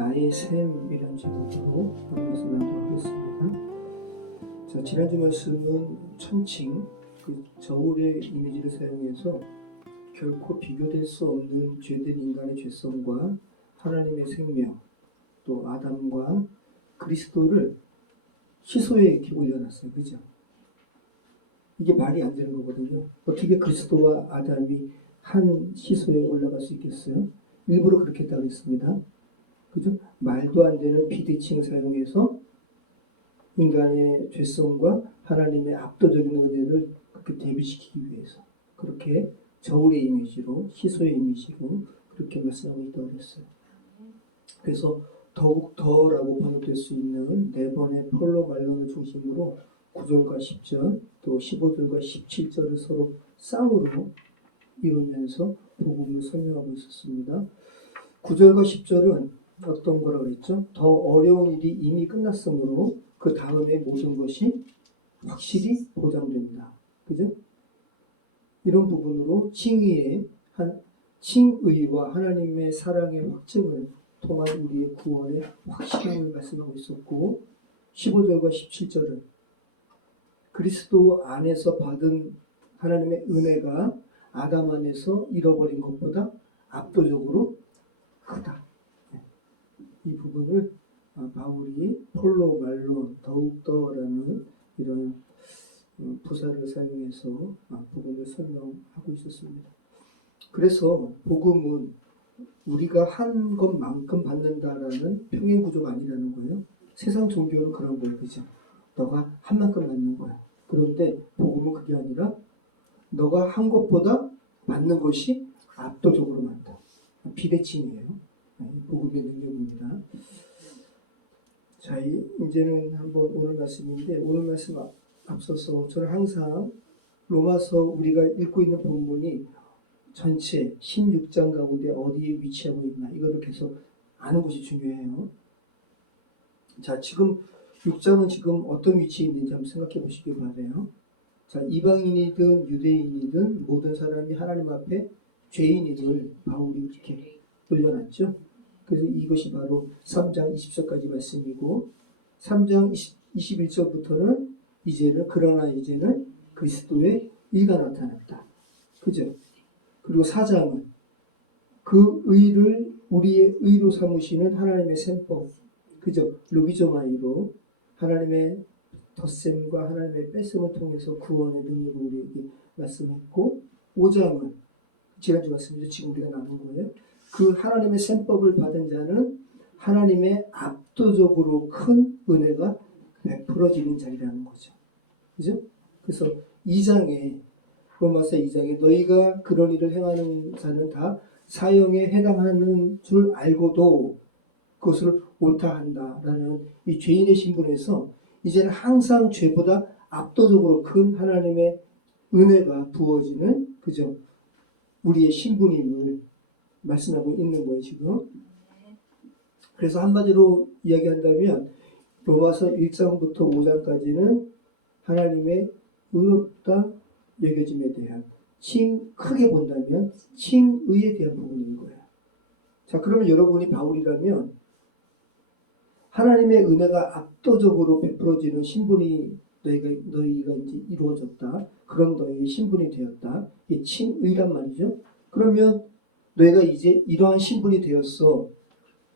나의 셈이라는 제목으로 말씀 나누도록 하겠습니다. 자, 지난주 말씀은 천칭, 그 저울의 이미지를 사용해서 결코 비교될 수 없는 죄된 인간의 죄성과 하나님의 생명, 또 아담과 그리스도를 시소에 이렇게 올려놨어요. 그죠? 이게 말이 안 되는 거거든요. 어떻게 그리스도와 아담이 한 시소에 올라갈 수 있겠어요? 일부러 그렇게 했다고 했습니다. 그죠? 말도 안 되는 비대칭을 사용해서 인간의 죄성과 하나님의 압도적인 은혜를 그렇게 대비시키기 위해서 그렇게 저울의 이미지로, 시소의 이미지로 그렇게 말씀하고 있다고 했어요. 그래서 더욱 더라고 번역될 수 있는 네 번의 폴로 말론을 중심으로 9절과 10절 또 15절과 17절을 서로 쌍으로 이루면서 복음을 설명하고 있었습니다. 9절과 10절은 어떤 거라고 했죠? 더 어려운 일이 이미 끝났으므로 그 다음에 모든 것이 확실히 보장된다. 그죠? 이런 부분으로 칭의와 하나님의 사랑의 확증을 통한 우리의 구원의 확신을 말씀하고 있었고, 15절과 17절은 그리스도 안에서 받은 하나님의 은혜가 아담 안에서 잃어버린 것보다 압도적으로 크다. 이 부분을 바울이 폴로 말론 더욱더라는 이런 부사를 사용해서 복음을 설명하고 있었습니다. 그래서 복음은 우리가 한 것만큼 받는다라는 평행 구조가 아니라는 거예요. 세상 종교는 그런 거예요. 그죠? 너가 한 만큼 받는 거야. 그런데 복음은 그게 아니라 너가 한 것보다 받는 것이 압도적으로 많다. 비대칭이에요. 복음의 능력입니다. 자, 이제는 한번 오늘 말씀인데, 오늘 말씀 앞서서 저는 항상 로마서 우리가 읽고 있는 본문이 전체 16장 가운데 어디에 위치하고 있나 이거를 계속 아는 것이 중요해요. 자, 지금 6장은 지금 어떤 위치에 있는지 한번 생각해 보시기 바라요. 자, 이방인이든 유대인이든 모든 사람이 하나님 앞에 죄인임을 바울이 이렇게 올려놨죠. 그래서 이것이 바로 3장 20절까지 말씀이고, 3장 21절부터는 그러나 이제는 그리스도의 의가 나타났다. 그죠? 그리고 4장은 그 의를 우리의 의로 삼으시는 하나님의 셈법, 그죠? 루비조마이로 하나님의 덧셈과 하나님의 뺄셈을 통해서 구원의 능력을 우리에게 말씀했고, 5장은 지난주 말씀이죠. 지금 우리가 나눈 거예요. 그 하나님의 셈법을 받은 자는 하나님의 압도적으로 큰 은혜가 베풀어지는 자리라는 거죠. 그죠? 그래서 2장에 로마서 2장에 너희가 그런 일을 행하는 자는 다 사형에 해당하는 줄 알고도 그것을 옳다 한다라는 이 죄인의 신분에서 이제는 항상 죄보다 압도적으로 큰 하나님의 은혜가 부어지는, 그죠? 우리의 신분임을 말씀하고 있는 거예요, 지금. 그래서 한마디로 이야기한다면 로마서 1장부터 5장까지는 하나님의 의롭다 여겨짐에 대한 크게 본다면 칭의에 대한 부분인 거예요. 자, 그러면 여러분이 바울이라면 하나님의 은혜가 압도적으로 베풀어지는 신분이 너희가 이제 이루어졌다. 그런 너희의 신분이 되었다. 이게 칭의란 말이죠. 그러면 너희가 이제 이러한 신분이 되었어.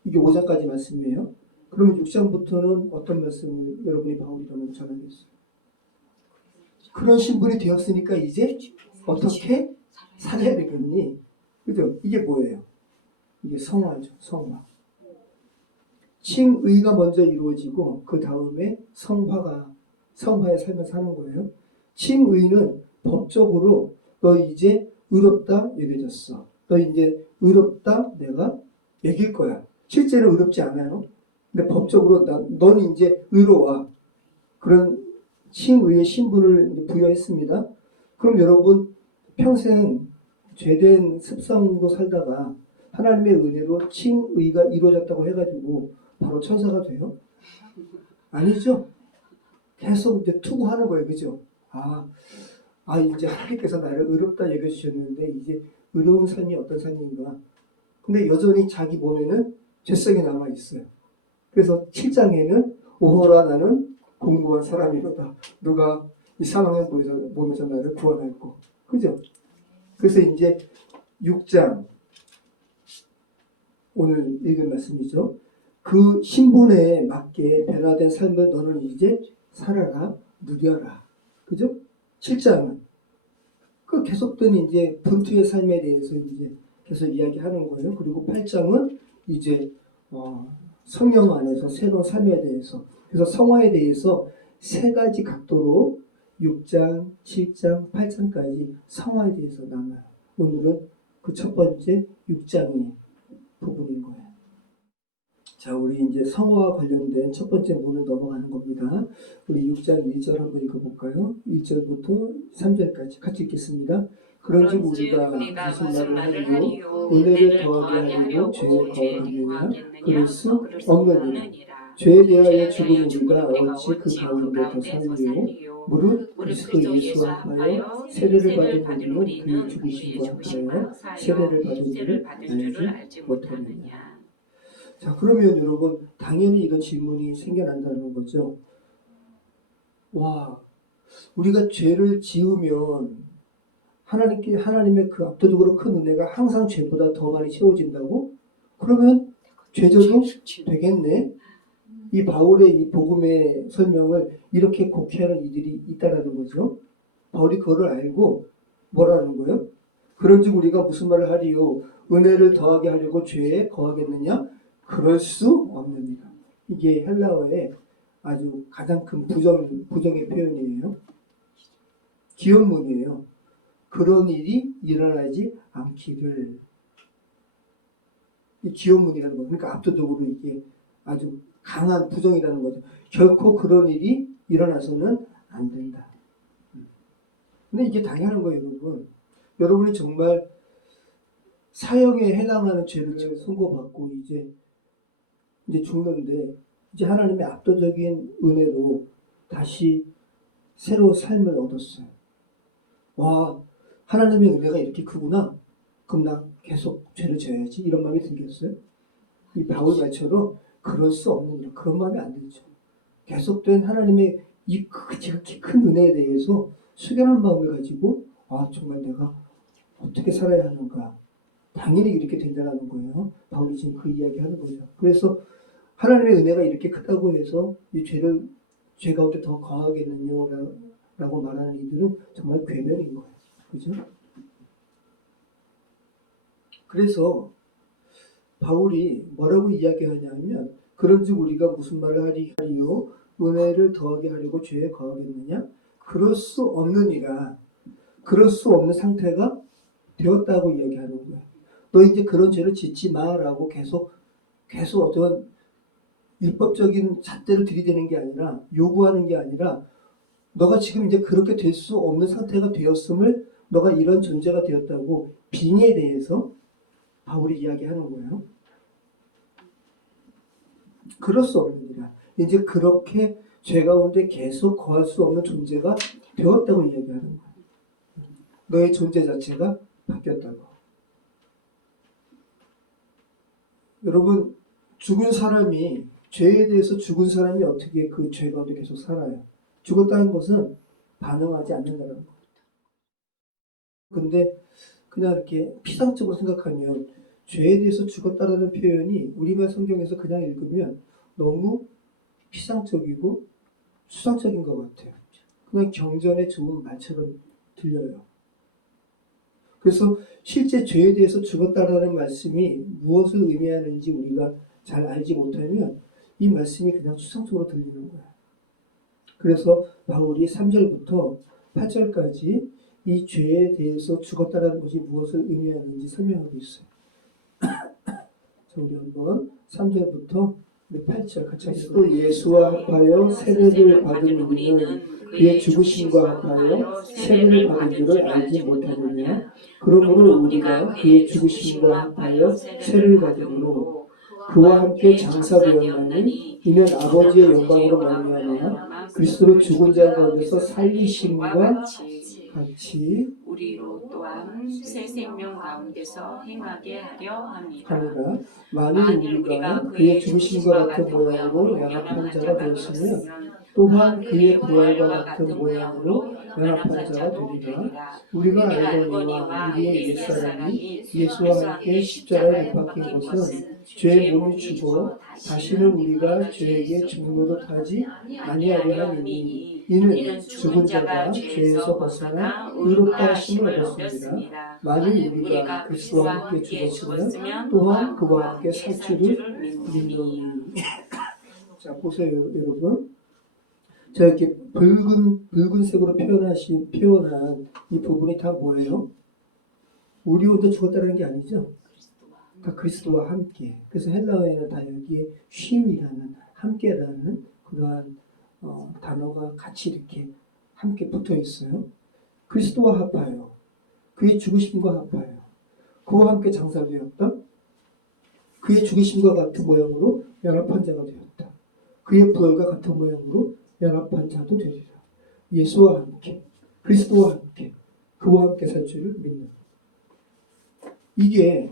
이게 5장까지 말씀이에요. 그러면 6장부터는 어떤 말씀을 여러분이 바울이라면 전하겠어요? 그런 신분이 되었으니까 이제 어떻게 살아야 되겠니? 그죠? 이게 뭐예요? 이게 성화죠. 칭의가 먼저 이루어지고 그 다음에 성화의 삶을 사는 거예요. 칭의는 법적으로 너 이제 의롭다 여겨졌어. 너 이제 의롭다 내가 여길 거야. 실제로 의롭지 않아요. 근데 법적으로 넌 이제 의로워. 그런 칭의의 신분을 부여했습니다. 그럼 여러분 평생 죄된 습성으로 살다가 하나님의 은혜로 칭의가 이루어졌다고 해가지고 바로 천사가 돼요? 아니죠. 계속 이제 투구하는 거예요. 그죠? 이제 하나님께서 나를 의롭다 여겨주셨는데 이제 의로운 삶이 어떤 삶인가. 근데 여전히 자기 몸에는 죄성이 남아 있어요. 그래서 7장에는 오호라 나는 공고한 사람이로다. 누가 이 사망의 몸에서 나를 구원했고, 그죠? 그래서 이제 6장 오늘 읽은 말씀이죠. 그 신분에 맞게 변화된 삶을 너는 이제 살아라, 누려라. 그죠? 7장은 그 계속된 이제 본투의 삶에 대해서 이제 계속 이야기하는 거예요. 그리고 8장은 이제 성령 안에서 새로운 삶에 대해서, 그래서 성화에 대해서 세 가지 각도로 6장, 7장, 8장까지 성화에 대해서 나눠요. 오늘은 그 첫 번째 6장의 부분인 거예요. 자, 우리 이제 성화와 관련된 첫 번째 문을 넘어가는 겁니다. 우리 6장 1절 한번 읽어볼까요? 1절부터 3절까지 같이 읽겠습니다. 그런즉 우리가 무슨 말을 하리요? 은혜를 더하게 하리고 죄에 거하느냐? 그럴 수 없느니라. 죄에 대하여 죽은 우리가 어찌 그 가운데 더 살리요? 무릇 그리스도 예수와 하여 세례를 받은 우리는 그의 죽으심과 하여 세례를 받은 줄을 알지 못하느냐. 자, 그러면 여러분 당연히 이런 질문이 생겨난다는 거죠. 와, 우리가 죄를 지으면 하나님의 그 압도적으로 큰 은혜가 항상 죄보다 더 많이 채워진다고? 그러면 죄적용 되겠네. 이 바울의 이 복음의 설명을 이렇게 곡해하는 이들이 있다라는 거죠. 바울이 그거를 알고 뭐라는 거예요? 그런즉 우리가 무슨 말을 하리요? 은혜를 더하게 하려고 죄에 거하겠느냐? 그럴 수 없느니라. 이게 헬라어의 아주 가장 큰 부정의 표현이에요. 기업문이에요. 그런 일이 일어나지 않기를. 이 기업문이라는 거. 그러니까 압도적으로 이게 아주 강한 부정이라는 거죠. 결코 그런 일이 일어나서는 안 된다. 근데 이게 당연한 거예요, 여러분. 여러분이 정말 사형에 해당하는 죄를 선고받고 이제 죽는데, 이제 하나님의 압도적인 은혜로 다시 새로운 삶을 얻었어요. 와, 하나님의 은혜가 이렇게 크구나. 그럼 나 계속 죄를 져야지. 이런 마음이 들겠어요? 이 바울 말처럼 그럴 수 없는 일, 그런 마음이 안 들죠. 계속된 하나님의 이 지극히 큰 은혜에 대해서 숙연한 마음을 가지고, 아, 정말 내가 어떻게 살아야 하는가. 당연히 이렇게 된다는 거예요. 바울이 지금 그 이야기 하는 거죠. 그래서 하나님의 은혜가 이렇게 크다고 해서 이 죄 가운데 더 거하겠느냐라고 말하는 이들은 정말 괴멸인 거예요. 그죠? 그래서 바울이 뭐라고 이야기하냐면, 그런즉 우리가 무슨 말을 하리요? 은혜를 더하게 하려고 죄에 거하겠느냐? 그럴 수 없느니라. 그럴 수 없는 상태가 되었다고 이야기하는 거예요. 너 이제 그런 죄를 짓지 마라고 계속 어떤 율법적인 잣대를 들이대는 게 아니라, 요구하는 게 아니라, 너가 지금 이제 그렇게 될 수 없는 상태가 되었음을, 너가 이런 존재가 되었다고 빙의에 대해서 바울이 이야기하는 거예요. 그럴 수 없느니라. 이제 그렇게 죄 가운데 계속 거할 수 없는 존재가 되었다고 이야기하는 거예요. 너의 존재 자체가 바뀌었다고. 여러분, 죽은 사람이, 죄에 대해서 죽은 사람이 어떻게 그 죄 가운데 계속 살아요? 죽었다는 것은 반응하지 않는다는 겁니다. 근데 그냥 이렇게 피상적으로 생각하면 죄에 대해서 죽었다라는 표현이 우리말 성경에서 그냥 읽으면 너무 피상적이고 수상적인 것 같아요. 그냥 경전에 좋은 말처럼 들려요. 그래서 실제 죄에 대해서 죽었다라는 말씀이 무엇을 의미하는지 우리가 잘 알지 못하면 이 말씀이 그냥 추상적으로 들리는 거야. 그래서 바울이 3절부터 8절까지 이 죄에 대해서 죽었다라는 것이 무엇을 의미하는지 설명하고 있어요. 자, 우리 한번 3절부터 8절 같이 또 예수와 합하여 세례를 받은 우리는 그의 죽으심과 합하여 세례를 받은 줄을 알지 못하느냐? 그러므로 우리가 그의 죽으심과 합하여 세례를 받음으로 그와 함께 장사되었나니 이는 아버지의 영광으로 말미암아 그리스도를 죽은 자 가운데서 살리심과 같이 우리로 또한 새 생명 가운데서 행하게 하려 합니다. 하니라. 만일 우리가 그의 죽으심과 같은 모양으로 연합한 자가 되었으면 또한 그의 부활과 같은 모양으로 연합한 자가 되리라. 우리가 알거니와 우리의 옛사람이 예수와 함께 십자가에 못 박힌 것은 죄의 몸이 죽어 다시는 우리가 죄에게 죽는 노릇하지 아니하려 함이니 이는 죽은 자가 죄에서 벗어나 의롭다 하심을 얻었습니다. 만일 우리가 그리스도와 함께 죽었으면 또한 그와 함께 살 줄을 믿노니. 자, 보세요, 여러분. 자, 이렇게 붉은색으로 표현한 이 부분이 다 뭐예요? 우리 혼자 죽었다는 게 아니죠. 다 그리스도와 함께. 그래서 헬라어에는 다 여기에 쉼이라는, 함께라는 그러한 단어가 같이 이렇게 함께 붙어 있어요. 그리스도와 합하여, 그의 죽으심과 합하여, 그와 함께 장사되었다. 그의 죽으심과 같은 모양으로 연합한 자가 되었다. 그의 부활과 같은 모양으로 연합한 자도 되리라. 예수와 함께, 그리스도와 함께, 그와 함께 살 줄을 믿는. 이게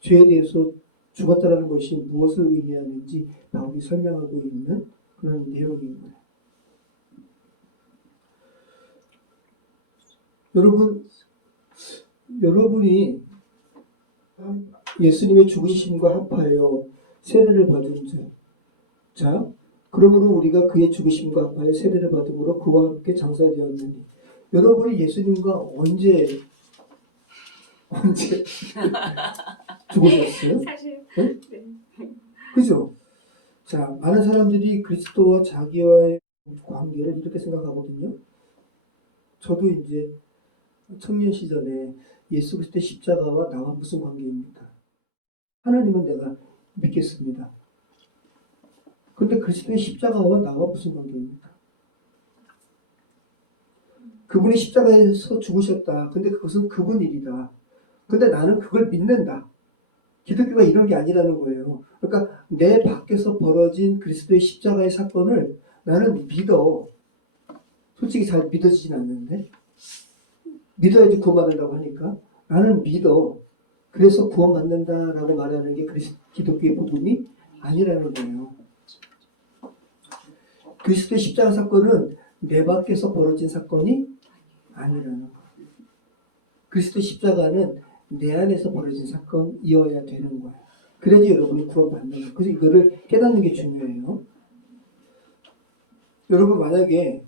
죄에 대해서 죽었다라는 것이 무엇을 의미하는지 바울이 설명하고 있는 그런 내용인 거예요. 여러분이 예수님의 죽으심과 합하여 세례를 받은 자, 그러므로 우리가 그의 죽으심과 합하여 세례를 받음으로 그와 함께 장사되었느니. 여러분이 예수님과 언제 죽으셨어요? 사실 네? 그죠? 자, 많은 사람들이 그리스도와 자기와의 관계를 이렇게 생각하거든요. 저도 이제 청년 시절에 예수 그리스도의 십자가와 나와 무슨 관계입니까? 하나님은 내가 믿겠습니다. 그런데 그리스도의 십자가와 나와 무슨 관계입니까? 그분이 십자가에서 죽으셨다. 근데 그것은 그분 일이다. 근데 나는 그걸 믿는다. 기독교가 이런 게 아니라는 거예요. 그러니까 내 밖에서 벌어진 그리스도의 십자가의 사건을 나는 믿어. 솔직히 잘 믿어지진 않는데 믿어야지 구원받는다고 하니까 나는 믿어. 그래서 구원받는다라고 말하는 게 기독교의 복음이 아니라는 거예요. 그리스도의 십자가 사건은 내 밖에서 벌어진 사건이 아니라는 거예요. 그리스도의 십자가는 내 안에서 벌어진 사건이어야 되는 거예요. 그래야지 여러분이 구원받는 거예요. 그래서 이거를 깨닫는 게 중요해요. 여러분 만약에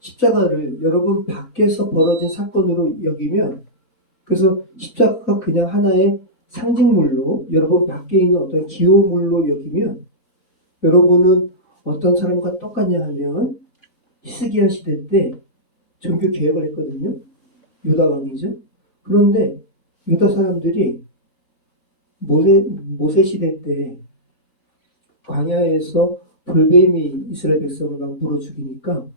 십자가를 여러분 밖에서 벌어진 사건으로 여기면, 그래서 십자가가 그냥 하나의 상징물로 여러분 밖에 있는 어떤 기호물로 여기면 여러분은 어떤 사람과 똑같냐 하면 히스기야 시대 때 종교 개혁을 했거든요. 유다 왕이죠. 그런데 유다 사람들이 모세 시대 때 광야에서 불뱀이 이스라엘 백성을 막 물어 죽이니까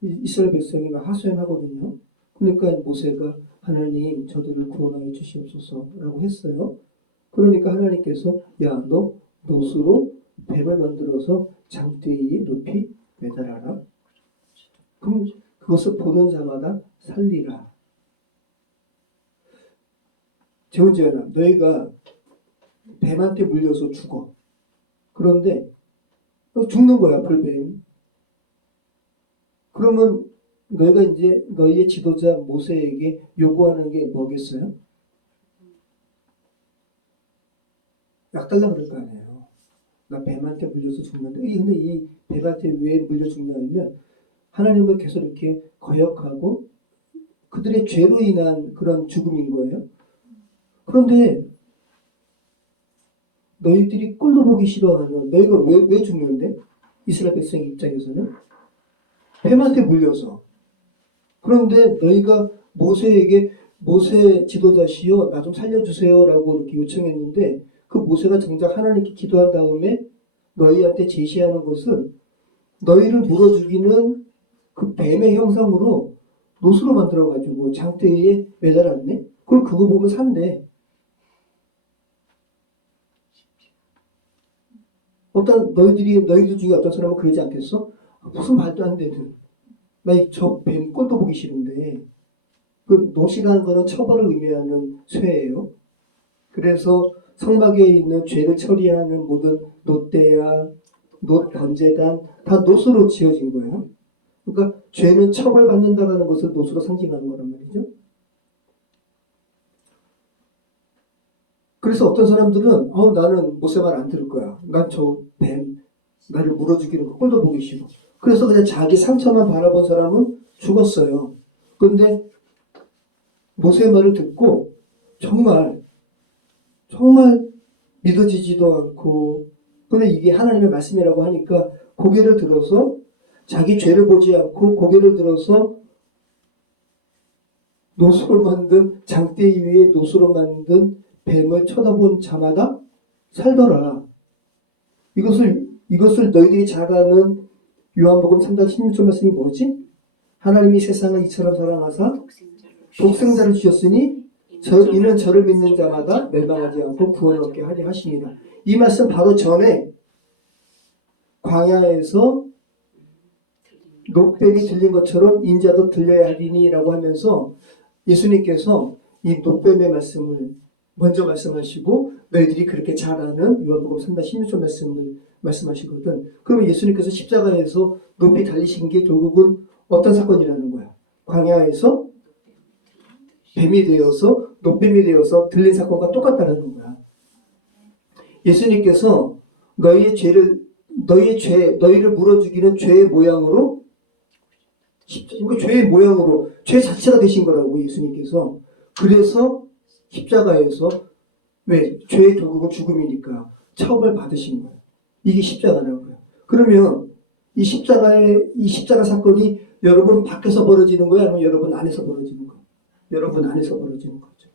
이스라엘 백성이 막 하소연하거든요. 그러니까 모세가 하나님 저들을 구원하여 주시옵소서라고 했어요. 그러니까 하나님께서 야 너 노수로 뱀을 만들어서 장대에 높이 매달아라. 그럼 그것을 보는 자마다 살리라. 재혼지연아 너희가 뱀한테 물려서 죽어. 그런데 죽는 거야 불뱀. 그러면 너희가 이제 너희의 지도자 모세에게 요구하는 게 뭐겠어요? 약 달라 그럴 거 아니에요. 나 뱀한테 물려서 죽는데, 근데 이 뱀한테 왜 물려 죽냐면 하나님을 계속 이렇게 거역하고 그들의 죄로 인한 그런 죽음인 거예요. 그런데 너희들이 꼴도 보기 싫어하는, 너희가 왜 죽는데? 이스라엘 백성 입장에서는 뱀한테 물려서. 그런데 너희가 모세에게 모세 지도자시여 나 좀 살려주세요 라고 이렇게 요청했는데 그 모세가 정작 하나님께 기도한 다음에 너희한테 제시하는 것은 너희를 물어 죽이는 그 뱀의 형상으로 노수로 만들어가지고 장대에 매달았네. 그럼 그거 보면 산대. 너희들 중에 어떤 사람은 그러지 않겠어? 무슨 말도 안 되는. 나 저 뱀 꼴도 보기 싫은데 그 놋이라는 거는 처벌을 의미하는 쇠예요. 그래서 성막에 있는 죄를 처리하는 모든 놋대야, 놋 번제단 다 놋으로 지어진 거예요. 그러니까 죄는 처벌받는다라는 것을 놋으로 상징하는 거란 말이죠. 그래서 어떤 사람들은 나는 모세 말 안 들을 거야. 난 저 뱀 나를 물어 죽이는 거 꼴도 보기 싫어. 그래서 그냥 자기 상처만 바라본 사람은 죽었어요. 그런데 모세 말을 듣고 정말 믿어지지도 않고, 근데 이게 하나님의 말씀이라고 하니까 고개를 들어서 자기 죄를 보지 않고 고개를 들어서 노수로 만든 장대 위에 노수로 만든 뱀을 쳐다본 자마다 살더라. 이것을 너희들이 잘 아는 요한복음 3장 16절 말씀이 뭐지? 하나님이 세상을 이처럼 사랑하사 독생자를 주셨으니 이는 저를 믿는 자마다 멸망하지 않고 구원을 얻게 하려 하시니라. 이 말씀 바로 전에 광야에서 놋뱀이 들린 것처럼 인자도 들려야 하리니라고 하면서 예수님께서 이 놋뱀의 말씀을 먼저 말씀하시고 너희들이 그렇게 잘 아는 요한복음 3장 16절 말씀을 말씀하시거든. 그러면 예수님께서 십자가에서 높이 달리신 게 결국은 어떤 사건이라는 거야? 광야에서 뱀이 되어서 놋뱀이 되어서 들린 사건과 똑같다는 거야. 예수님께서 너희를 물어 죽이는 죄의 모양으로 죄의 모양으로 죄 자체가 되신 거라고 예수님께서. 그래서 십자가에서 왜 죄의 결국은 죽음이니까 처벌 받으신 거예요. 이게 십자가라고요. 그러면 이 십자가 사건이 여러분 밖에서 벌어지는 거야, 아니면 여러분 안에서 벌어지는 거야? 여러분 안에서 벌어지는 거죠.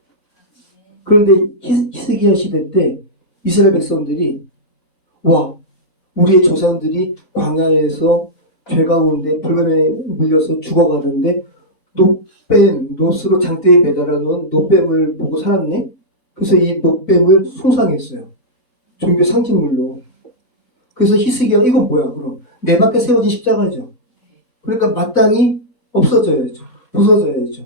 그런데 히스기야 시대 때 이스라엘 백성들이 우리의 조상들이 광야에서 죄 가운데 불뱀에 물려서 죽어가는데 놋으로 장대에 매달아 놓은 놋뱀을 보고 살았네. 그래서 이 놋뱀을 숭상했어요. 종교 상징물로. 그래서 히스기야가 이건 뭐야 그럼? 내 밖에 세워진 십자가죠. 그러니까 마땅히 없어져야죠. 부서져야죠.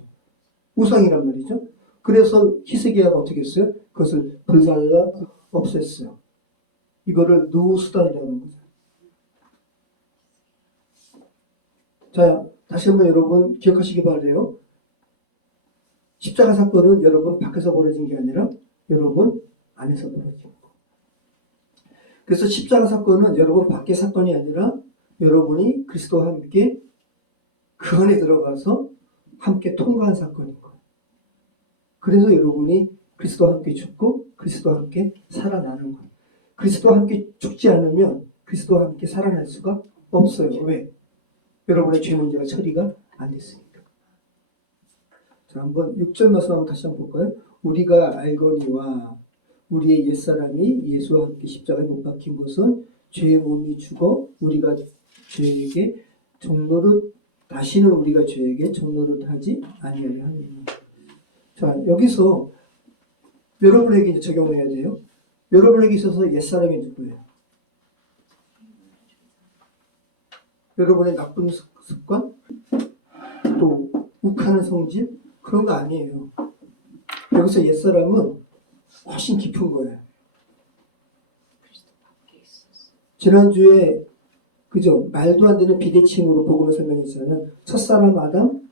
우상이란 말이죠. 그래서 히스기야가 어떻게 했어요? 그것을 불살라 없앴어요. 이거를 누수단이라는 거죠. 자, 다시 한번 여러분 기억하시기 바라요. 십자가 사건은 여러분 밖에서 벌어진 게 아니라 여러분 안에서 벌어진 거. 그래서 십자가 사건은 여러분 밖의 사건이 아니라 여러분이 그리스도와 함께 그 안에 들어가서 함께 통과한 사건인 거예요. 그래서 여러분이 그리스도와 함께 죽고 그리스도와 함께 살아나는 거예요. 그리스도와 함께 죽지 않으면 그리스도와 함께 살아날 수가 없어요. 왜? 여러분의 죄 문제가 처리가 안 됐으니까. 자, 한번 6절 말씀 한번 다시 한번 볼까요? 우리가 알거니와 우리의 옛사람이 예수와 함께 십자가에 못 박힌 것은 죄의 몸이 죽어 우리가 죄에게 종노릇 다시는 우리가 죄에게 종노릇 하지 아니하려 하니라. 자, 여기서 여러분에게 이제 적용해야 돼요. 여러분에게 있어서 옛사람이 누구예요? 여러분의 나쁜 습관? 또 욱하는 성질? 그런 거 아니에요. 여기서 옛사람은 훨씬 깊은 거예요. 지난주에 그죠? 말도 안 되는 비대칭으로 복음을 설명했잖아요. 첫사람 아담,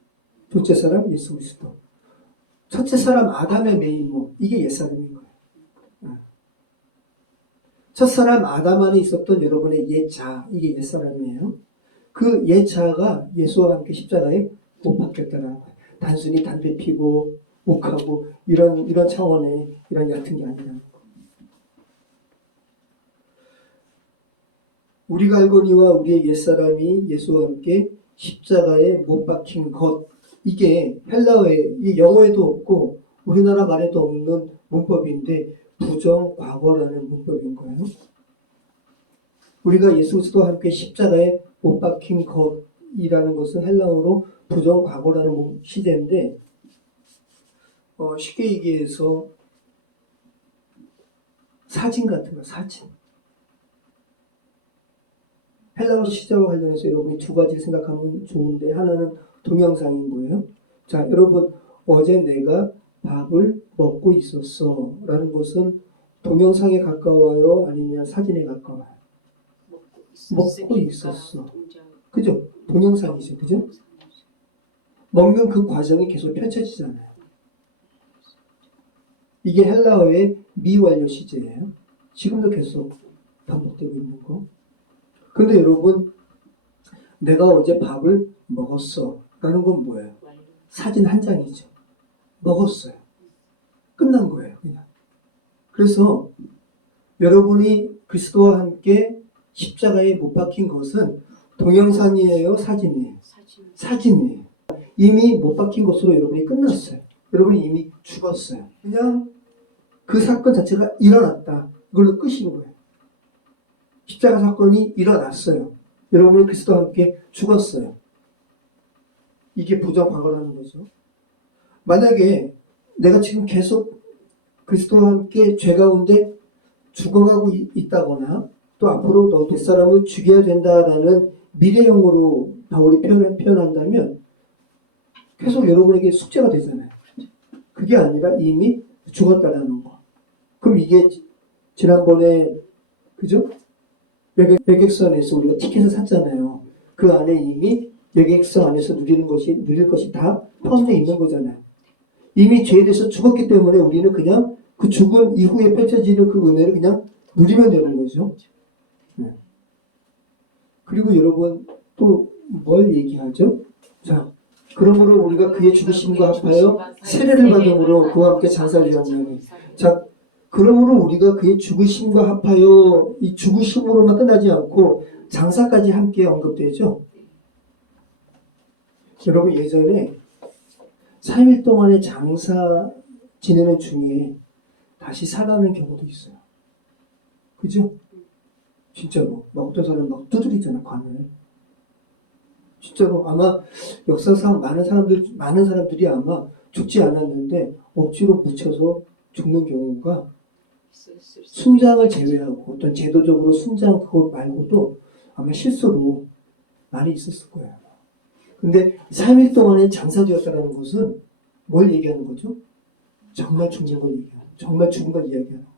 둘째 사람 예수 그리스도. 첫째 사람 아담의 메인모, 이게 옛사람인 거예요. 첫사람 아담 안에 있었던 여러분의 옛자, 이게 옛사람이에요. 그 옛자가 예수와 함께 십자가에 못 박혔다는 거예요. 단순히 담배 피고 욱하고 이런 차원의 이런 얕은 게 아니라는 거. 우리가 알거니와 우리의 옛사람이 예수와 함께 십자가에 못 박힌 것, 이게 헬라어에, 이 영어에도 없고 우리나라 말에도 없는 문법인데 부정 과거라는 문법인 거예요. 우리가 예수 그리스도와 함께 십자가에 못 박힌 것이라는 것은 헬라어로 부정 과거라는 시제인데 쉽게 얘기해서 사진 같은 거, 사진. 헬라어 시제와 관련해서 여러분이 두 가지 생각하면 좋은데 하나는 동영상인 거예요. 자, 여러분 어제 내가 밥을 먹고 있었어 라는 것은 동영상에 가까워요? 아니면 사진에 가까워요? 먹고 있었어. 그죠? 동영상이죠. 그죠? 먹는 그 과정이 계속 펼쳐지잖아요. 이게 헬라어의 미완료 시제예요. 지금도 계속 반복되고 있는 거. 근데 여러분 내가 어제 밥을 먹었어 라는 건 뭐예요? 사진 한 장이죠. 먹었어요. 끝난 거예요. 그냥. 그래서 여러분이 그리스도와 함께 십자가에 못 박힌 것은 동영상이에요? 사진이에요? 사진이에요. 이미 못 박힌 것으로 여러분이 끝났어요. 여러분이 이미 죽었어요. 그냥 그 사건 자체가 일어났다. 이걸로 끝인 거예요. 십자가 사건이 일어났어요. 여러분이 그리스도와 함께 죽었어요. 이게 부정 과거라는 거죠. 만약에 내가 지금 계속 그리스도와 함께 죄 가운데 죽어가고 있다거나 또 앞으로 너 뱃사람을 죽여야 된다라는 미래형으로 바울이 표현한다면 계속 여러분에게 숙제가 되잖아요. 그게 아니라 이미 죽었다라는 거. 그럼 이게 지난번에 그죠? 여객선에서 우리가 티켓을 샀잖아요. 그 안에 이미 여객선 안에서 누릴 것이 다 포함되어 있는 거잖아요. 이미 죄에 대해서 죽었기 때문에 우리는 그냥 그 죽은 이후에 펼쳐지는 그 은혜를 그냥 누리면 되는 거죠. 네. 그리고 여러분 또 뭘 얘기하죠? 자, 그러므로 우리가 그의 죽으심과 합하여 세례를 받음으로 그와 함께 장사를 지었나니. 자, 그러므로 우리가 그의 죽으심과 합하여 이 죽으심으로만 끝나지 않고 장사까지 함께 언급되죠. 여러분 예전에 3일 동안의 장사 지내는 중에 다시 살아나는 경우도 있어요. 그죠? 진짜로 막 어떤 사람은 막 두드리잖아 관을. 진짜로 아마 역사상 많은 사람들이 아마 죽지 않았는데 억지로 묻혀서 죽는 경우가 순장을 제외하고 어떤 제도적으로 순장 그거 말고도 아마 실수로 많이 있었을 거예요. 근데 3일 동안의 장사되었다는 것은 뭘 얘기하는 거죠? 정말 죽는 걸 얘기하는 거예요. 정말 죽은 걸 이야기하는 거예요.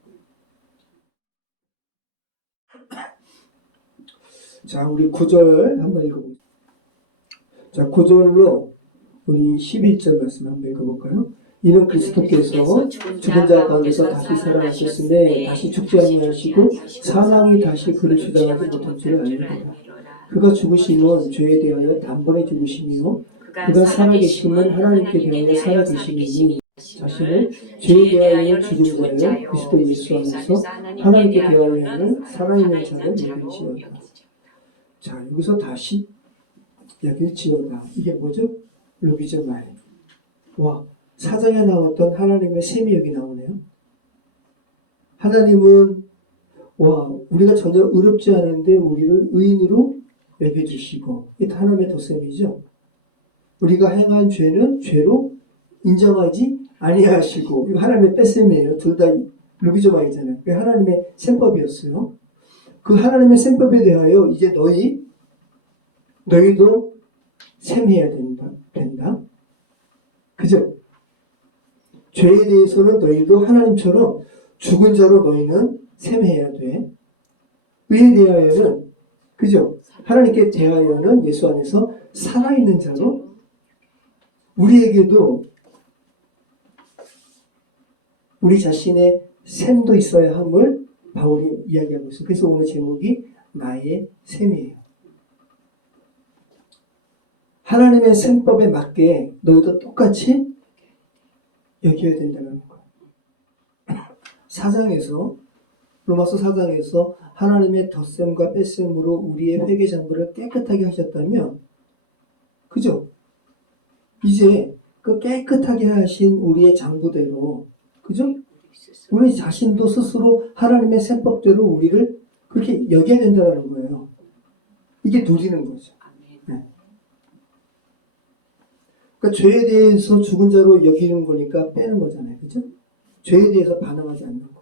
자, 우리 9절 한번 읽어보겠습니다. 자, 9절로 우리 11절 말씀 한번 읽어볼까요? 이는 그리스도께서 죽은 자 가운데서 다시 살아나셨으며 다시 죽지 아니하시고 사망이 다시 그를 주장하지 못한 줄을 알리라. 그가 죽으심은 죄에 대하여 단번에 죽으심이요 그가 살아계심은 하나님께 대하여 살아계심이니 자신을 죄에 대하여 죽은 자요 그리스도 예수 안에서 하나님께 대하여는 살아있는 자를 여길지어다. 자, 여기서 다시 여길지어다. 이게 뭐죠? 루비즈마이. 와, 사장에 나왔던 하나님의 셈이 여기 나오네요. 하나님은 와, 우리가 전혀 의롭지 않은데 우리를 의인으로 여겨주시고, 이게 하나님의 덧셈이죠. 우리가 행한 죄는 죄로 인정하지 아니하시고, 이거 하나님의 뺄셈이에요. 둘 다 루비즈마이잖아요. 그게 하나님의 셈법이었어요. 그 하나님의 셈법에 대하여 이제 너희도 셈해야 된다. 그죠? 죄에 대해서는 너희도 하나님처럼 죽은 자로 너희는 셈해야 돼. 의에 대하여는, 그죠? 하나님께 대하여는 예수 안에서 살아있는 자로 우리에게도 우리 자신의 셈도 있어야 함을 바울이 이야기하고 있어요. 그래서 오늘 제목이 나의 셈이에요. 하나님의 셈법에 맞게 너희도 똑같이 여겨야 된다는 거예요. 로마서 4장에서 하나님의 덧셈과 뺄셈으로 우리의 회개 장부를 깨끗하게 하셨다면, 그죠? 이제 그 깨끗하게 하신 우리의 장부대로, 그죠? 우리 자신도 스스로 하나님의 셈법대로 우리를 그렇게 여겨야 된다는 거예요. 이게 누리는 거죠. 네. 그러니까 죄에 대해서 죽은 자로 여기는 거니까 빼는 거잖아요. 그죠? 죄에 대해서 반응하지 않는 거예요.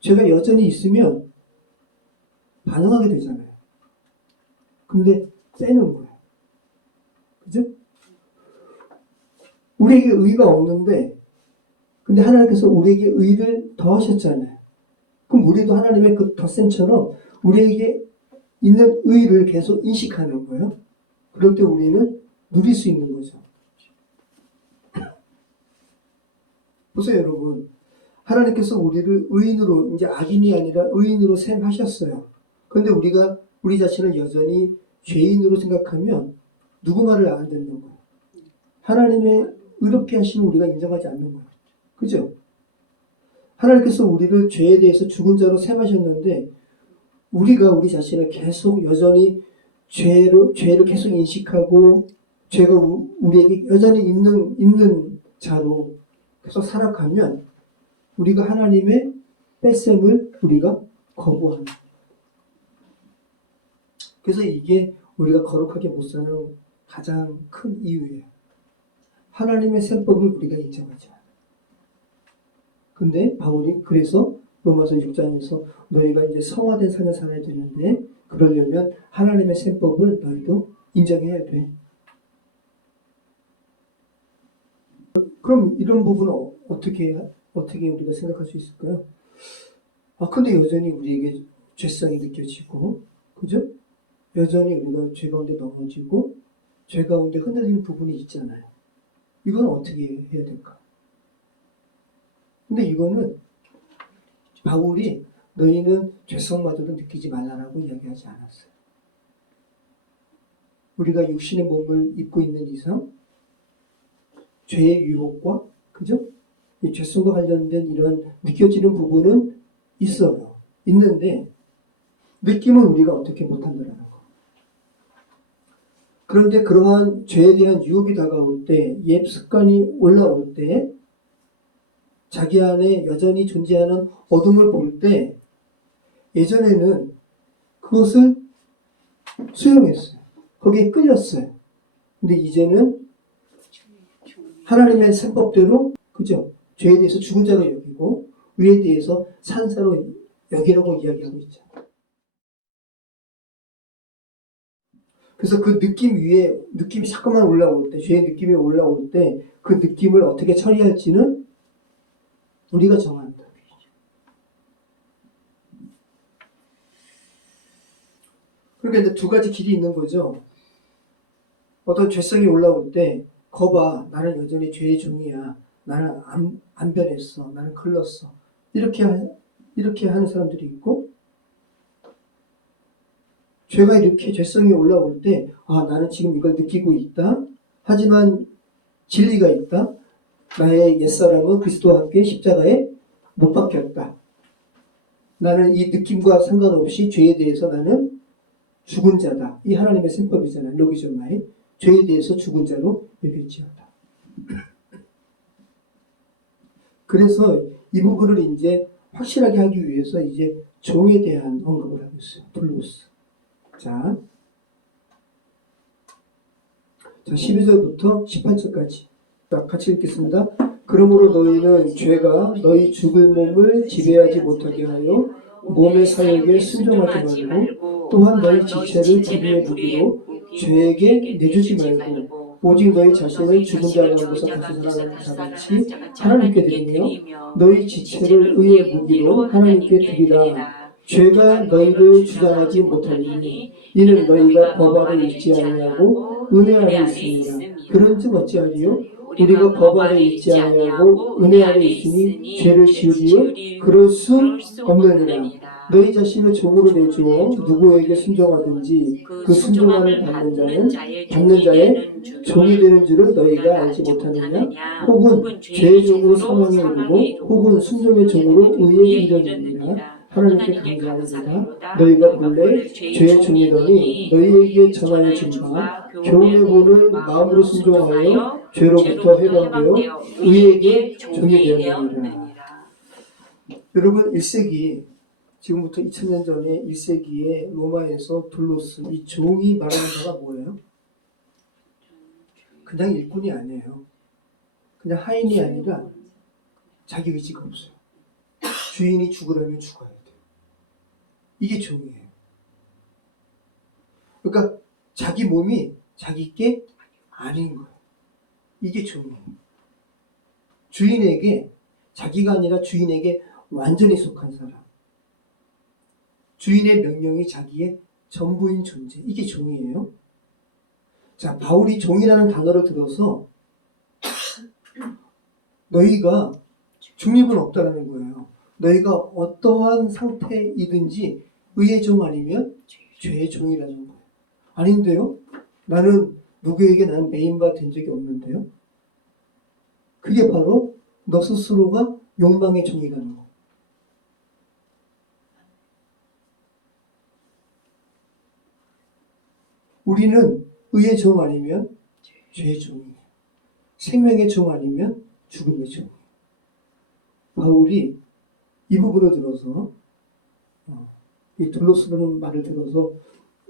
죄가 여전히 있으면 반응하게 되잖아요. 근데 빼는 거예요. 그죠? 우리에게 의가 없는데, 근데 하나님께서 우리에게 의를 더하셨잖아요. 그럼 우리도 하나님의 그 덧셈처럼 우리에게 있는 의를 계속 인식하는 거예요. 그럴 때 우리는 누릴 수 있는 거죠. 보세요, 여러분. 하나님께서 우리를 의인으로, 이제 악인이 아니라 의인으로 셈하셨어요. 그런데 우리가 우리 자신을 여전히 죄인으로 생각하면 누구 말을 안 듣는 거예요. 하나님의 의롭게 하심을 우리가 인정하지 않는 거예요. 그죠? 하나님께서 우리를 죄에 대해서 죽은 자로 셈하셨는데 우리가 우리 자신을 계속 여전히 죄를 계속 인식하고 죄가 우리에게 여전히 있는 자로 계속 살아가면 우리가 하나님의 뺄셈을 우리가 거부하는 거예요. 그래서 이게 우리가 거룩하게 못 사는 가장 큰 이유예요. 하나님의 셈법을 우리가 인정하지 않아요. 근데 바울이 그래서 로마서 6장에서 너희가 이제 성화된 삶을 살아야 되는데 그러려면 하나님의 셈법을 너희도 인정해야 돼. 그럼 이런 부분은 어떻게 우리가 생각할 수 있을까요? 근데 여전히 우리에게 죄성이 느껴지고, 그죠? 여전히 우리가 죄 가운데 넘어지고, 죄 가운데 흔들리는 부분이 있잖아요. 이건 어떻게 해야 될까? 근데 이거는 바울이 너희는 죄성마저도 느끼지 말라라고 이야기하지 않았어요. 우리가 육신의 몸을 입고 있는 이상 죄의 유혹과 그죠? 이 죄성과 관련된 이런 느껴지는 부분은 있어요. 있는데 느낌은 우리가 어떻게 못한다는 거. 그런데 그러한 죄에 대한 유혹이 다가올 때, 옛 습관이 올라올 때, 자기 안에 여전히 존재하는 어둠을 볼 때, 예전에는 그것을 수용했어요. 거기에 끌렸어요. 근데 이제는 하나님의 셈법대로, 그죠? 죄에 대해서 죽은 자로 여기고, 의에 대해서 산 자로 여기라고 이야기하고 있죠. 그래서 그 느낌이 자꾸만 올라올 때, 죄의 느낌이 올라올 때, 그 느낌을 어떻게 처리할지는 우리가 정한다. 그러니까 이제 두 가지 길이 있는 거죠. 어떤 죄성이 올라올 때, 거봐, 나는 여전히 죄의 종이야. 나는 안 변했어. 나는 글렀어. 이렇게 하는 사람들이 있고, 죄가 이렇게 죄성이 올라올 때, 나는 지금 이걸 느끼고 있다. 하지만 진리가 있다. 나의 옛사람은 그리스도와 함께 십자가에 못 박혔다. 나는 이 느낌과 상관없이 죄에 대해서 나는 죽은 자다. 이 하나님의 셈법이잖아요. 로기존마이. 죄에 대해서 죽은 자로 여길지어다. 그래서 이 부분을 이제 확실하게 하기 위해서 이제 종에 대한 언급을 하고 있어요. 둘로스. 자, 12절부터 18절까지. 같이 읽겠습니다. 그러므로 너희는 죄가 너희 죽을 몸을 지배하지 못하게 하여 몸의 사역에 순종하지 말고 또한 너희 지체를 불의의 무기로 죄에게 내주지 말고 오직 너희 자신을 죽은 자 가운데서 다시 살아나는 자같이 하나님께 드리며 너희 지체를 의의 무기로 하나님께 드리라. 죄가 너희를 주장하지 못하니 이는 너희가 법 아래 있지 아니하고 은혜 아래 있습니다. 그런즉 어찌하리요? 우리가 법 아래 있지 아니하고 은혜 아래 있으니 죄를 지으리요? 그럴 수 없느니라. 너희 자신을 종으로 내주어 누구에게 순종하든지 그 순종함을 받는 자의 종이 되는 줄을 너희가 알지 못하느냐? 혹은 죄의 종으로 사망에 이르고 혹은 순종의 종으로 의에 이르느니라. 하나님께 감사합니다. 너희가 본래 죄의 종이더니 너희에게 전하여 준 바 교훈의 본을 마음으로 순종하여 죄로부터 해방되어 의에게 종이 되었느니라. 여러분 1세기 지금부터 2000년 전에 1세기에 로마에서 둘로스 이 종이 말하는 바가 뭐예요? 그냥 일꾼이 아니에요. 그냥 하인이 아니라 자기 의지가 없어요. 주인이 죽으려면 죽어야 돼요. 이게 종이에요. 그러니까 자기 몸이 자기 게 아닌 거예요. 이게 종이에요. 주인에게, 자기가 아니라 주인에게 완전히 속한 사람. 주인의 명령이 자기의 전부인 존재. 이게 종이에요. 자, 바울이 종이라는 단어를 들어서 너희가 중립은 없다는 거예요. 너희가 어떠한 상태이든지 의의 종 아니면 죄의 종이라는 거예요. 아닌데요? 나는 누구에게 나는 메인바 된 적이 없는데요? 그게 바로 너 스스로가 욕망의 종이라는 거. 우리는 의의 종 아니면 죄의 종이에요. 생명의 종 아니면 죽음의 종이에요. 바울이 이 부분을 들어서 이 둘로스라는 말을 들어서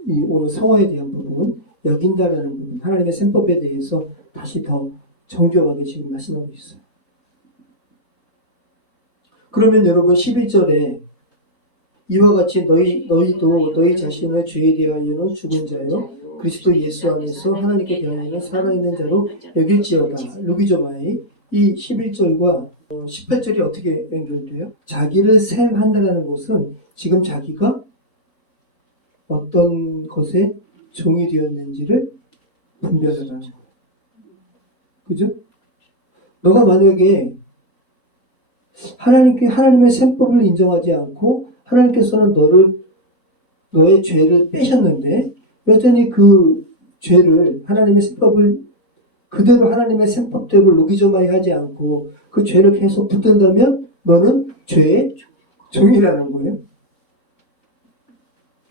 이 오늘 성화에 대한 부분, 여긴다라는 부분, 하나님의 셈법에 대해서 다시 더 정교하게 지금 말씀하고 있어요. 그러면 여러분 11절에 이와 같이 너희도 너희 자신을 죄에 대하여는 죽은 자요 그리스도 예수 안에서 하나님께 대하여는 살아있는 자로 여길지어다. 루기조마이 이 11절과 18절이 어떻게 연결돼요? 자기를 셈한다는 것은 지금 자기가 어떤 것에 종이 되었는지를 분별하라는 거예요. 그죠? 너가 만약에 하나님의 셈법을 인정하지 않고 하나님께서는 너의 죄를 빼셨는데 여전히 그 죄를 하나님의 셈법을 그대로 하나님의 셈법대로 루기조마이 하지 않고 그 죄를 계속 붙든다면 너는 죄의 종이라는 거예요.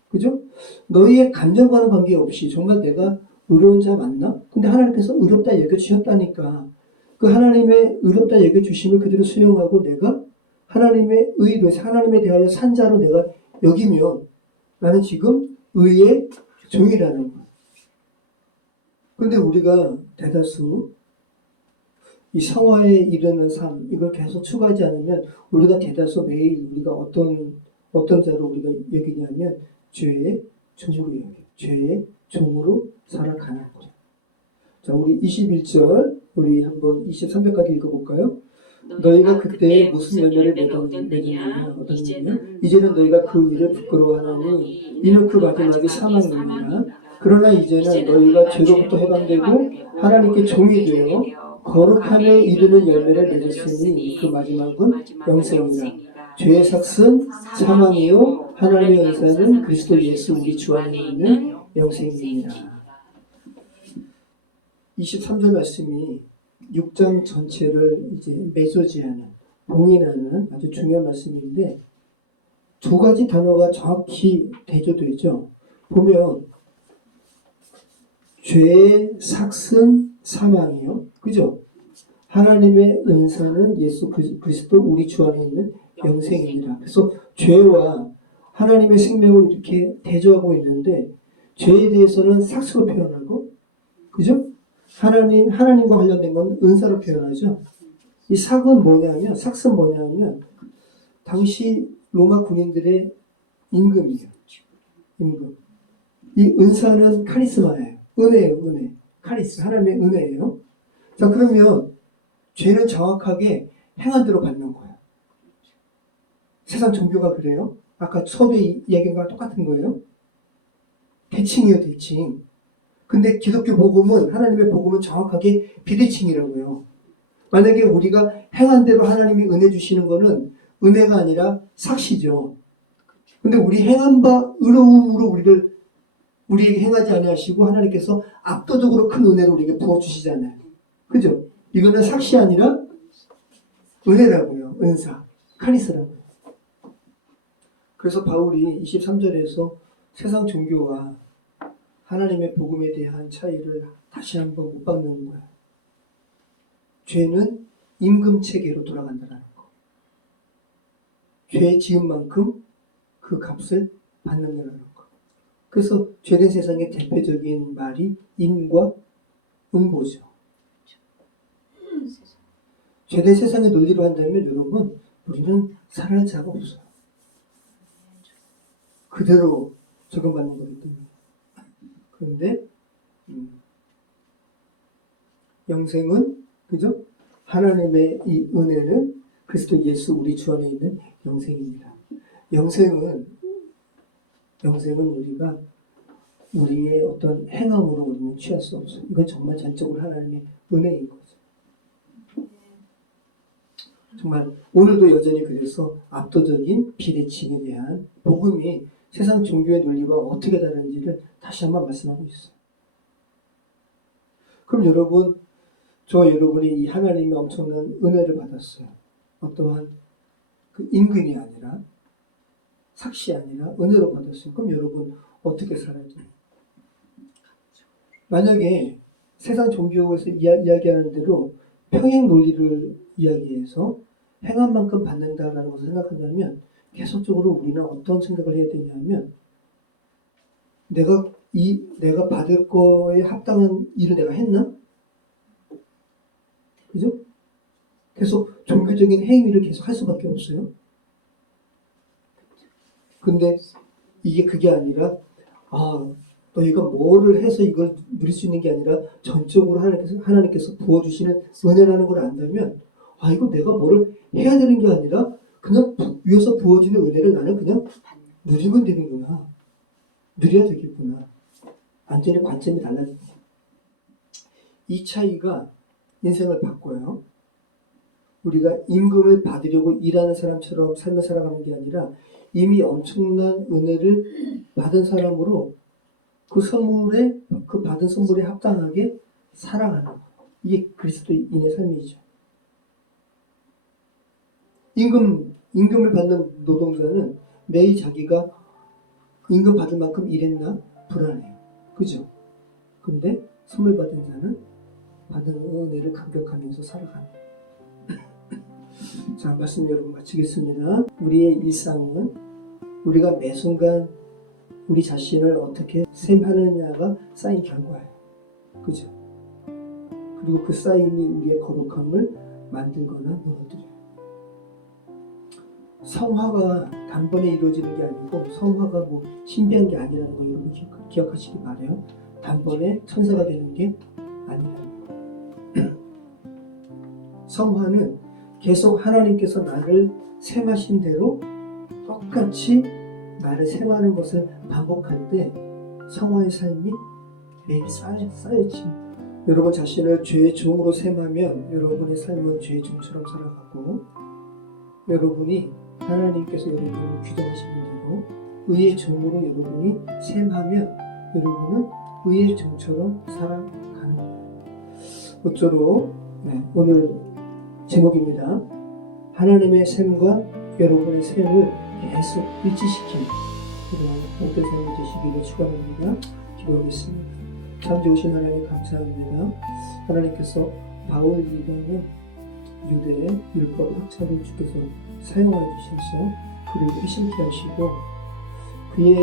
그죠? 너희의 감정과는 관계없이 정말 내가 의로운 자 맞나? 근데 하나님께서 의롭다 여겨주셨다니까 그 하나님의 의롭다 여겨주심을 그대로 수용하고 내가 하나님의 의로 하나님에 대하여 산 자로 내가 여기면 나는 지금 의의 종이라는 거예요. 근데 우리가 대다수 이 성화에 이르는 삶 이걸 계속 추구하지 않으면 우리가 대다수 매일 우리가 어떤 자로 우리가 여기냐면 죄의 종으로 여겨요. 죄의 종으로 살아가는 거예요. 자, 우리 21절 우리 한번 23절까지 읽어볼까요? 너희가 그때 무슨 열매를 맺었느냐 이제는 너희가 그 일을 부끄러워하나니 이는 그 마지막이 사망이니라. 그러나 이제는 너희가 죄로부터 해방되고 하나님께 종이 되어 거룩함에 이르는 열매를 맺었으니 그 마지막은 영생이라. 죄의 삭은 사망이요 하나님의 은사는 그리스도 예수 우리 주 안에 있는 영생입니다. 23절 말씀이 6장 전체를 이제 메소지하는, 봉인하는 아주 중요한 말씀인데 두 가지 단어가 정확히 대조되죠. 보면 죄의 삭은 사망이요. 그죠? 하나님의 은사는 예수 그리스도 우리 주 안에 있는 영생입니다. 그래서 죄와 하나님의 생명을 이렇게 대조하고 있는데 죄에 대해서는 삭스로 표현하고 그죠? 하나님과 관련된 건 은사로 표현하죠. 이 삭은 뭐냐면 당시 로마 군인들의 임금이에요. 임금. 이 은사는 카리스마예요. 은혜예요, 은혜. 카리스, 하나님의 은혜예요. 자, 그러면 죄는 정확하게 행한 대로 받는 거예요. 세상 종교가 그래요. 아까 처음에 이야기한 거랑 똑같은 거예요. 대칭이에요, 대칭. 근데 기독교 복음은, 하나님의 복음은 정확하게 비대칭이라고요. 만약에 우리가 행한 대로 하나님이 은혜 주시는 거는 은혜가 아니라 삭시죠. 근데 우리 행한 바 의로움으로 우리에게 행하지 아니하시고 하나님께서 압도적으로 큰 은혜를 우리에게 부어주시잖아요. 그죠? 이거는 삭시 아니라 은혜라고요. 은사. 카리스라고요. 그래서 바울이 23절에서 세상 종교와 하나님의 복음에 대한 차이를 다시 한번 못 박는 거예요. 죄는 임금 체계로 돌아간다는 거. 죄 지은 만큼 그 값을 받는다는 거. 그래서 죄된 세상의 대표적인 말이 인과 응보죠. 죄된 세상의 논리로 한다면 여러분 우리는 살아날 자가 없어요. 그대로 적용받는 거기 때문에. 그런데 영생은 그죠? 하나님의 이 은혜는 그리스도 예수 우리 주 안에 있는 영생입니다. 영생은 우리가 우리의 어떤 행함으로 우리는 취할 수 없어요. 이건 정말 전적으로 하나님의 은혜인 거죠. 정말 오늘도 여전히 그래서 압도적인 비대칭에 대한 복음이 세상 종교의 논리와 어떻게 다른지를 다시 한번 말씀하고 있어요. 그럼 여러분, 저와 여러분이 이 하나님의 엄청난 은혜를 받았어요. 어떠한 그 임금이 아니라 삭시 아니라 은혜로 받았어요. 그럼 여러분 어떻게 살아야 돼요? 만약에 세상 종교에서 이야기하는 대로 평행 논리를 이야기해서 행한 만큼 받는다라는 것을 생각한다면 계속적으로 우리는 어떤 생각을 해야 되냐면 내가 받을 거에 합당한 일을 내가 했나? 그죠? 계속 종교적인 행위를 계속 할 수밖에 없어요. 근데 그게 아니라 너희가 뭐를 해서 이걸 누릴 수 있는 게 아니라 전적으로 하나님께서 부어주시는 은혜라는 걸 안다면 이거 내가 뭐를 해야 되는 게 아니라 그냥 위에서 부어지는 은혜를 나는 그냥 누리면 되는구나. 누려야 되겠구나. 완전히 관점이 달라집니다. 이 차이가 인생을 바꿔요. 우리가 임금을 받으려고 일하는 사람처럼 삶을 살아가는 게 아니라 이미 엄청난 은혜를 받은 사람으로 그 받은 선물에 합당하게 살아가는 것. 이게 그리스도인의 삶이죠. 임금을 받는 노동자는 매일 자기가 임금 받을 만큼 일했나 불안해요. 그죠? 근데 선물 받은 자는 받은 은혜를 감격하면서 살아가는 거예요. 자, 말씀 여러분 마치겠습니다. 우리의 일상은 우리가 매 순간 우리 자신을 어떻게 셈하느냐가 쌓인 결과예요. 그죠? 그리고 그 쌓임이 우리의 거룩함을 만들거나 무너뜨려요. 성화가 단번에 이루어지는 게 아니고 성화가 뭐 신비한 게 아니라는 거 여러분 기억하시기 바라요. 단번에 천사가 되는 게 아니라는 거. 성화는 계속 하나님께서 나를 셈하신 대로 똑같이 나를 셈하는 것을 반복할 때 성화의 삶이 매일 쌓여집니다. 여러분 자신을 죄의 종으로 셈하면 여러분의 삶은 죄의 종처럼 살아가고, 여러분이 하나님께서 여러분을 규정하시는 대로 의의 종으로 여러분이 셈하면 여러분은 의의 종처럼 살아가는 거예요. 모쪼록 오늘 제목입니다. 하나님의 셈과 여러분의 셈을 계속 일치시키는 그런 복된 삶이 되시기를 축원합니다. 기도하겠습니다. 참 좋으신 하나님 감사합니다. 하나님께서 바울이라는 유대의 율법 학자를 주께서 사용하여 주셔서 그를 회심케 하시고 그의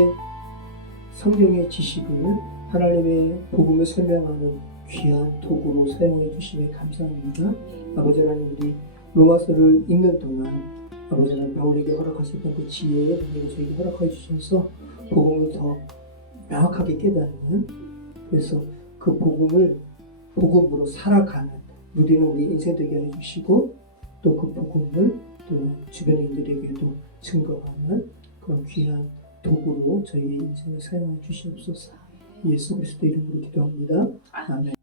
성경의 지식을 하나님의 복음을 설명하는 귀한 도구로 사용해 주심에 감사합니다. 아버지 하나님, 우리 로마서를 읽는 동안 아버지 하나님 바울에게 허락하셨던 그 지혜의 능력을 저에게 허락해 주셔서 복음을 더 명확하게 깨닫는, 그래서 그 복음으로 살아가는 누리는 우리 인생 되게 해주시고 또 그 복음을 또 주변인들에게도 증거하는 그런 귀한 도구로 저희의 인생을 사용해 주시옵소서. 예수 그리스도 이름으로 기도합니다. 아멘.